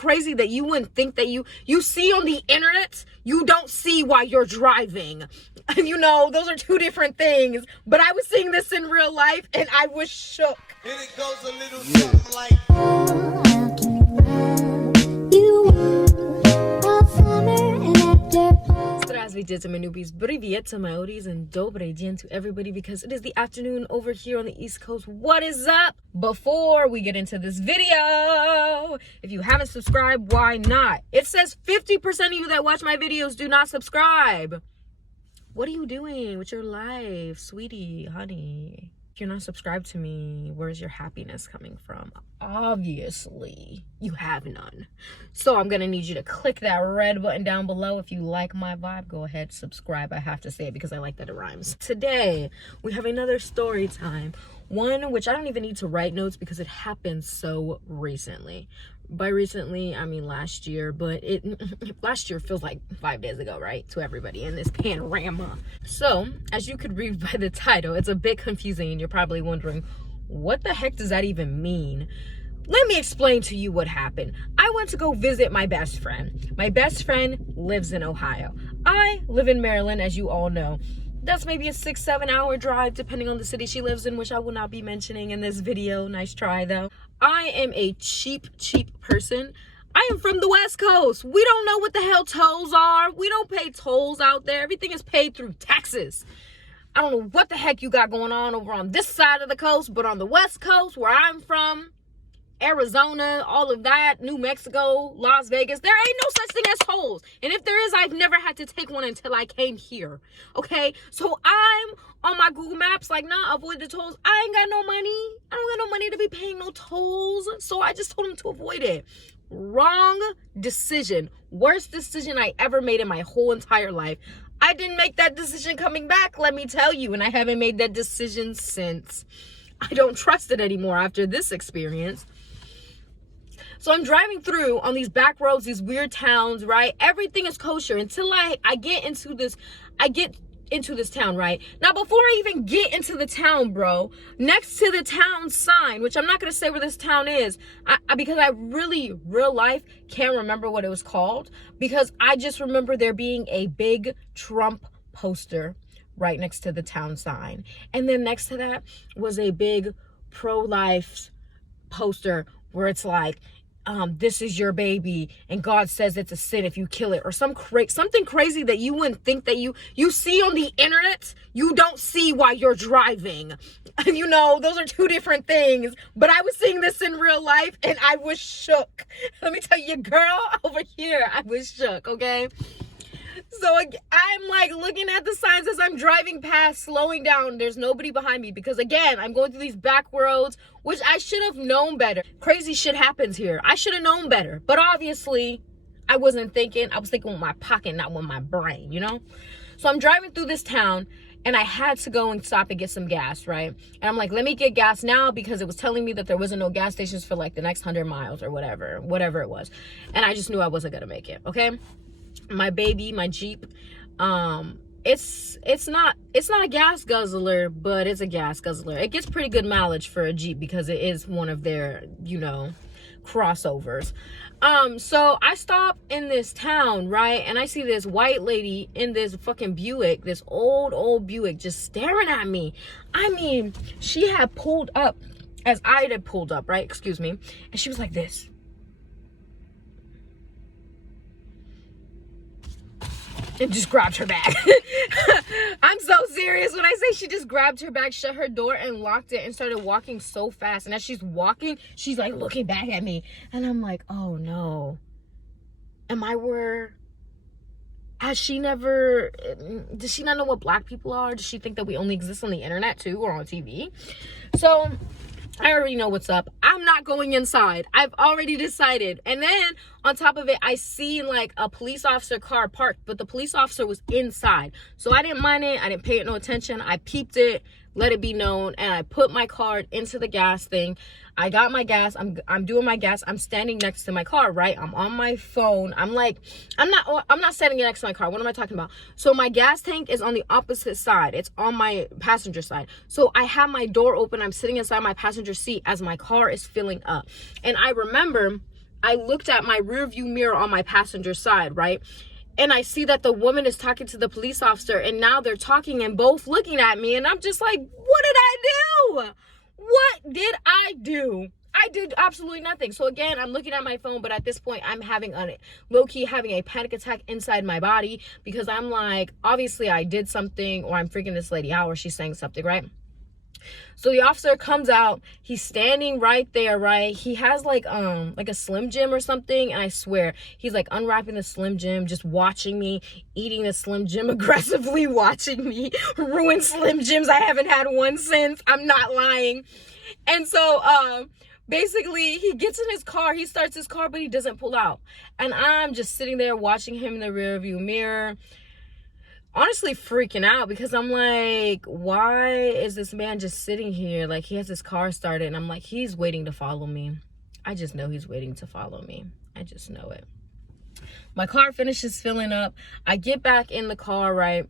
crazy that you wouldn't think that you see on the internet, you don't see while you're driving. And you know, those are two different things. But I was seeing this in real life and I was shook. And it goes a little something like... Здравствуйте, my newbies, привет, my oldies, and добрый день to everybody because it is the afternoon over here on the East Coast. What is up? Before we get into this video, if you haven't subscribed, why not? It says 50% of you that watch my videos do not subscribe. What are you doing with your life, sweetie, honey? If you're not subscribed to me, where's your happiness coming from? Obviously, you have none. So I'm gonna need you to click that red button down below. If you like my vibe, go ahead, subscribe. I have to say it because I like that it rhymes. Today, we have another story time. One which I don't even need to write notes because it happened so recently. By recently, I mean last year, but last year feels like 5 days ago, right? To everybody in this panorama. So, as you could read by the title, it's a bit confusing and you're probably wondering, what the heck does that even mean? Let me explain to you what happened. I went to go visit my best friend. My best friend lives in Ohio. I live in Maryland, as you all know. That's maybe a 6-7 hour drive depending on the city she lives in, which I will not be mentioning in this video. Nice try though. I am a cheap person. I am from the West Coast. We don't know what the hell tolls are. We don't pay tolls out there. Everything is paid through taxes. I don't know what the heck you got going on over on this side of the coast, but on the West Coast where I'm from, Arizona, all of that, New Mexico, Las Vegas, there ain't no such thing as tolls. And if there is, I've never had to take one until I came here. Okay? So I'm on my Google Maps like, nah, avoid the tolls. I ain't got no money. I don't got no money to be paying no tolls. So I just told him to avoid it. Wrong decision. Worst decision I ever made in my whole entire life. I didn't make that decision coming back, let me tell you. And I haven't made that decision since. I don't trust it anymore after this experience. So I'm driving through on these back roads, these weird towns, right? Everything is kosher until I get into this town, right? Now, before I even get into the town, bro, next to the town sign, which I'm not going to say where this town is, because I really, real life, can't remember what it was called, because I just remember there being a big Trump poster right next to the town sign. And then next to that was a big pro-life poster where it's like, this is your baby and God says it's a sin if you kill it, or something crazy that you wouldn't think that you see on the internet, you don't see while you're driving. And you know, those are two different things. But I was seeing this in real life and I was shook. Let me tell you, girl, over here, I was shook, okay? So I'm like looking at the signs as I'm driving past, slowing down. There's nobody behind me because, again, I'm going through these back roads, which I should have known better. Crazy shit happens here. I should have known better. But obviously, I wasn't thinking. I was thinking with my pocket, not with my brain, you know? So I'm driving through this town, and I had to go and stop and get some gas, right? And I'm like, let me get gas now because it was telling me that there wasn't no gas stations for like the next 100 miles or whatever it was. And I just knew I wasn't going to make it, okay? My baby, my Jeep, it's not a gas guzzler, but it's a gas guzzler. It gets pretty good mileage for a Jeep because it is one of their, you know, crossovers. So I stop in this town, right? And I see this white lady in this fucking Buick, this old Buick, just staring at me. I mean, she had pulled up as I had pulled up, right? Excuse me. And she was like this. And just grabbed her bag. I'm so serious when I say she just grabbed her bag, shut her door, and locked it, and started walking so fast. And as she's walking, she's like looking back at me. And I'm like, oh no. Am I where? Does she not know what black people are? Does she think that we only exist on the internet too, or on TV? So I already know what's up. I'm not going inside. I've already decided. And then on top of it, I see like a police officer car parked, but the police officer was inside. So I didn't mind it. I didn't pay it no attention. I peeped it, let it be known, and I put my card into the gas thing. I got my gas. I'm doing my gas. I'm standing next to my car, right? I'm on my phone. I'm not standing next to my car. What am I talking about? So my gas tank is on the opposite side. It's on my passenger side. So I have my door open. I'm sitting inside my passenger seat as my car is filling up. And I remember I looked at my rear view mirror on my passenger side, right? And I see that the woman is talking to the police officer, and now they're talking and both looking at me, and I'm just like, what did I do? What did I do? I did absolutely nothing. So again, I'm looking at my phone, but at this point I'm having low-key having a panic attack inside my body, because I'm like, obviously I did something, or I'm freaking this lady out, or she's saying something, right? So the officer comes out, he's standing right there, right? He has like a Slim Jim or something, and I swear he's like unwrapping the Slim Jim, just watching me, eating the Slim Jim, aggressively watching me ruin Slim Jims. I haven't had one since. I'm not lying. And so basically he gets in his car, he starts his car, but he doesn't pull out. And I'm just sitting there watching him in the rear view mirror, honestly freaking out, because I'm like, why is this man just sitting here? Like, he has his car started, and I'm like, he's waiting to follow me. I just know he's waiting to follow me. I just know it. My car finishes filling up. I get back in the car, right?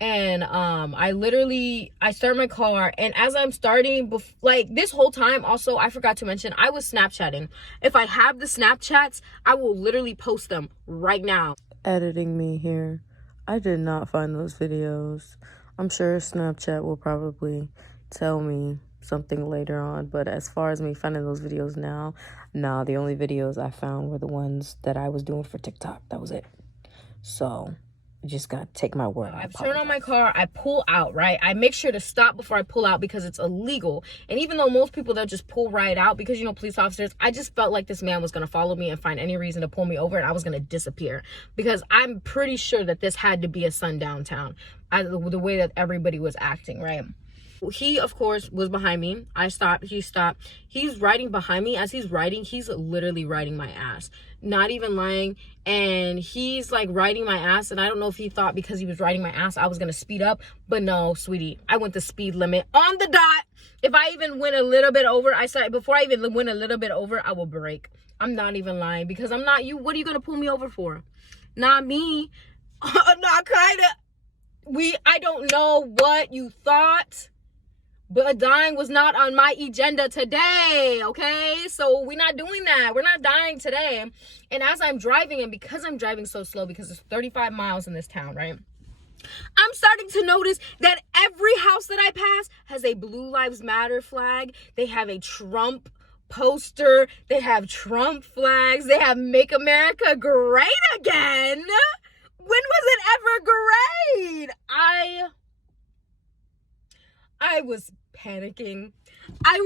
And I start my car, and as I'm starting, like this whole time also, I forgot to mention, I was Snapchatting. If I have the Snapchats, I will literally post them right now. Editing me here. I did not find those videos. I'm sure Snapchat will probably tell me something later on, but as far as me finding those videos now, nah, the only videos I found were the ones that I was doing for TikTok. That was it. So you just gotta take my word. I turn on my car, I pull out, right? I make sure to stop before I pull out, because it's illegal. And even though most people, they'll just pull right out because, you know, police officers, I just felt like this man was going to follow me and find any reason to pull me over, and I was going to disappear, because I'm pretty sure that this had to be a sundown town, the way that everybody was acting, right? He, of course, was behind me. I stopped. He stopped. He's riding behind me. As he's riding, he's literally riding my ass. Not even lying. And he's like riding my ass. And I don't know if he thought because he was riding my ass, I was going to speed up. But no, sweetie, I went the speed limit on the dot. If I even went a little bit over, before I even went a little bit over, I will brake. I'm not even lying, because I'm not you. What are you going to pull me over for? Not me. Not kind of. I don't know what you thought, but dying was not on my agenda today, okay? So we're not doing that. We're not dying today. And as I'm driving, and because I'm driving so slow, because it's 35 miles in this town, right? I'm starting to notice that every house that I pass has a Blue Lives Matter flag. They have a Trump poster. They have Trump flags. They have Make America Great Again. When was it ever great? I was panicking. I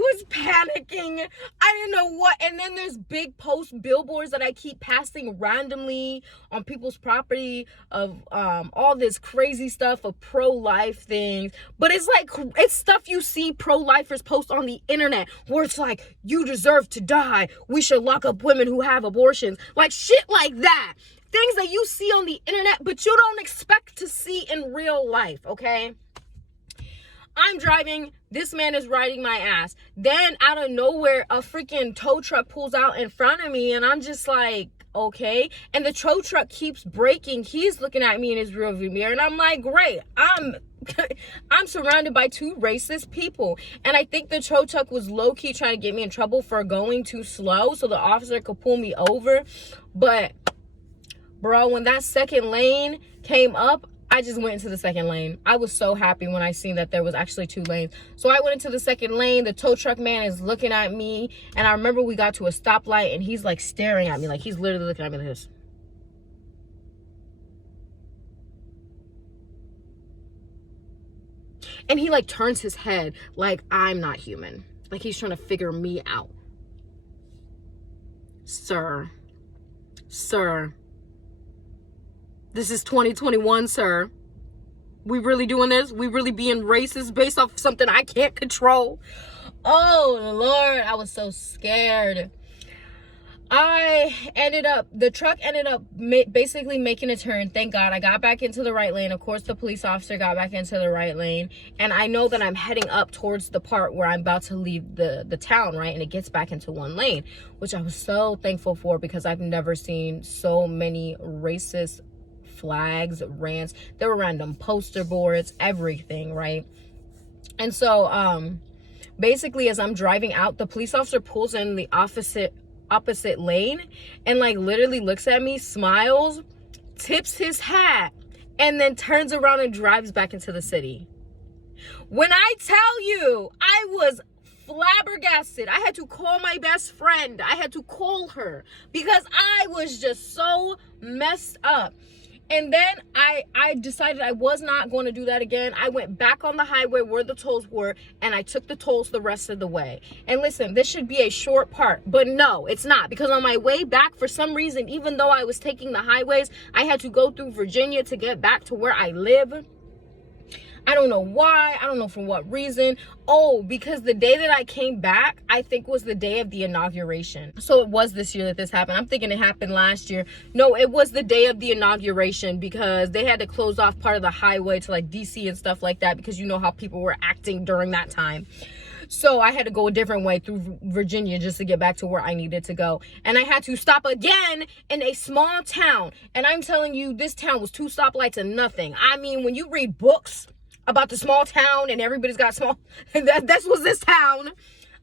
didn't know what. And then there's big billboards that I keep passing randomly on people's property of all this crazy stuff of pro-life things. But it's like, it's stuff you see pro-lifers post on the internet, where it's like, you deserve to die. We should lock up women who have abortions. Like shit like that. Things that you see on the internet, but you don't expect to see in real life, okay? I'm driving, this man is riding my ass. Then out of nowhere, a freaking tow truck pulls out in front of me, and I'm just like, okay. And the tow truck keeps braking. He's looking at me in his rearview mirror, and I'm like, great. I'm surrounded by two racist people. And I think the tow truck was low-key trying to get me in trouble for going too slow so the officer could pull me over. But bro, when that second lane came up, I just went into the second lane. I was so happy when I seen that there was actually two lanes. So I went into the second lane. The tow truck man is looking at me. And I remember we got to a stoplight, and he's like staring at me. Like, he's literally looking at me like this. And he like turns his head like I'm not human. Like he's trying to figure me out. Sir. This is 2021, sir. We really doing this? We really being racist based off something I can't control? Oh, Lord, I was so scared. The truck ended up basically making a turn. Thank God I got back into the right lane. Of course, the police officer got back into the right lane. And I know that I'm heading up towards the part where I'm about to leave the town, right? And it gets back into one lane, which I was so thankful for, because I've never seen so many racist flags, rants. There were random poster boards, everything, right? And so basically, as I'm driving out, the police officer pulls in the opposite opposite lane and like literally looks at me, smiles, tips his hat, and then turns around and drives back into the city. When I tell you, I was flabbergasted. I had to call my best friend. I had to call her because I was just so messed up. And then I decided I was not going to do that again. I went back on the highway where the tolls were, and I took the tolls the rest of the way. And listen, this should be a short part, but no, it's not. Because on my way back, for some reason, even though I was taking the highways, I had to go through Virginia to get back to where I live. I don't know why. I don't know for what reason. Oh, because the day that I came back, I think was the day of the inauguration. So it was this year that this happened. I'm thinking it happened last year. No, it was the day of the inauguration because they had to close off part of the highway to like DC and stuff like that because you know how people were acting during that time. So I had to go a different way through Virginia just to get back to where I needed to go. And I had to stop again in a small town. And I'm telling you, this town was 2 stoplights and nothing. I mean, when you read books about the small town and everybody's got small, that was this town.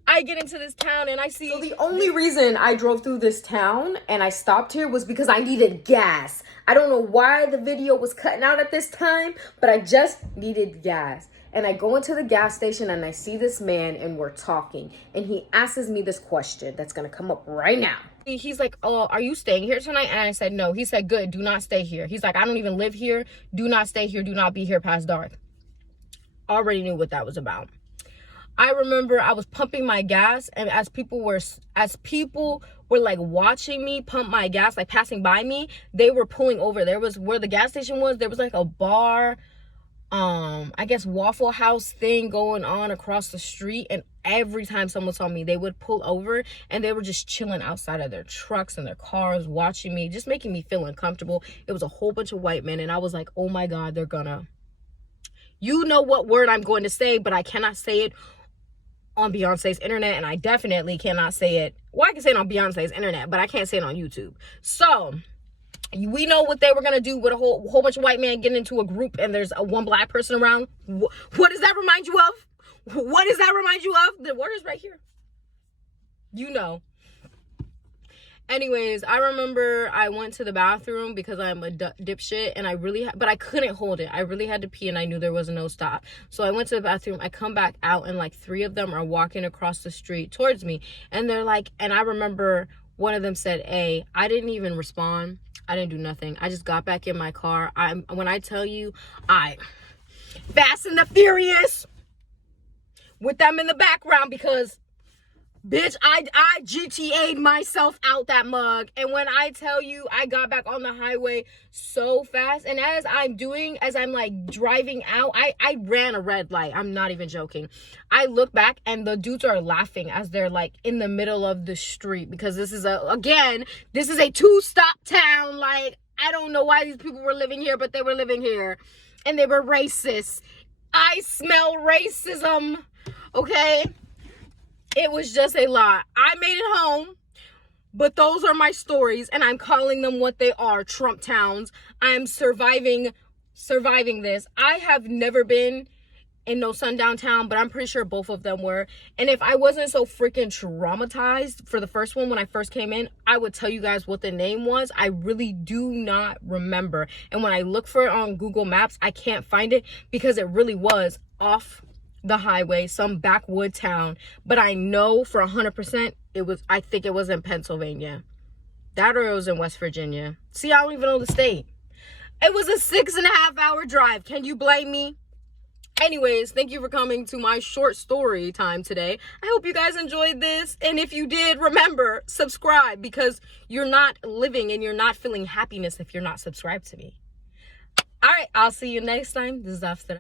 I get into this town and I see. So the only reason I drove through this town and I stopped here was because I needed gas. I don't know why the video was cutting out at this time, but I just needed gas. And I go into the gas station and I see this man and we're talking. And he asks me this question that's going to come up right now. He's like, oh, are you staying here tonight? And I said, no. He said, good, do not stay here. He's like, I don't even live here. Do not stay here. Do not be here past dark. Already knew what that was about. I remember I was pumping my gas, and as people were like watching me pump my gas, like passing by me, they were pulling over. There was where the gas station was, there was like a bar, I guess Waffle House thing going on across the street, and every time someone saw me, they would pull over and they were just chilling outside of their trucks and their cars, watching me, just making me feel uncomfortable. It was a whole bunch of white men, and I was like, oh my God, they're gonna. You know what word I'm going to say, but I cannot say it on Beyonce's internet, and I definitely cannot say it. Well, I can say it on Beyonce's internet, but I can't say it on YouTube. So we know what they were gonna do with a whole bunch of white men getting into a group, and there's one black person around. What does that remind you of? What does that remind you of? The word is right here. You know. Anyways, I remember I went to the bathroom because I'm a dipshit, and but I couldn't hold it. I really had to pee, and I knew there was no stop. So I went to the bathroom. I come back out, and like 3 of them are walking across the street towards me, and they're like, and I remember one of them said, "Hey," I didn't even respond. I didn't do nothing. I just got back in my car. When I tell you, I Fast and the Furious with them in the background because. Bitch, I GTA'd myself out that mug. And when I tell you, I got back on the highway so fast. And as I'm like driving out, I ran a red light. I'm not even joking. I look back and the dudes are laughing as they're like in the middle of the street. Because this is a 2-stop town. Like, I don't know why these people were living here, but they were living here. And they were racist. I smell racism. Okay? It was just a lot. I made it home, but those are my stories, and I'm calling them what they are, Trump towns. I'm surviving this. I have never been in no sundown town, but I'm pretty sure both of them were. And if I wasn't so freaking traumatized for the first one when I first came in, I would tell you guys what the name was. I really do not remember. And when I look for it on Google Maps, I can't find it because it really was off the highway, some backwood town, but I know for 100% I think it was in Pennsylvania. That or it was in West Virginia. See, I don't even know the state. It was a 6.5-hour drive. Can you blame me? Anyways, thank you for coming to my short story time today. I hope you guys enjoyed this. And if you did, remember, subscribe, because you're not living and you're not feeling happiness if you're not subscribed to me. All right, I'll see you next time. This is After.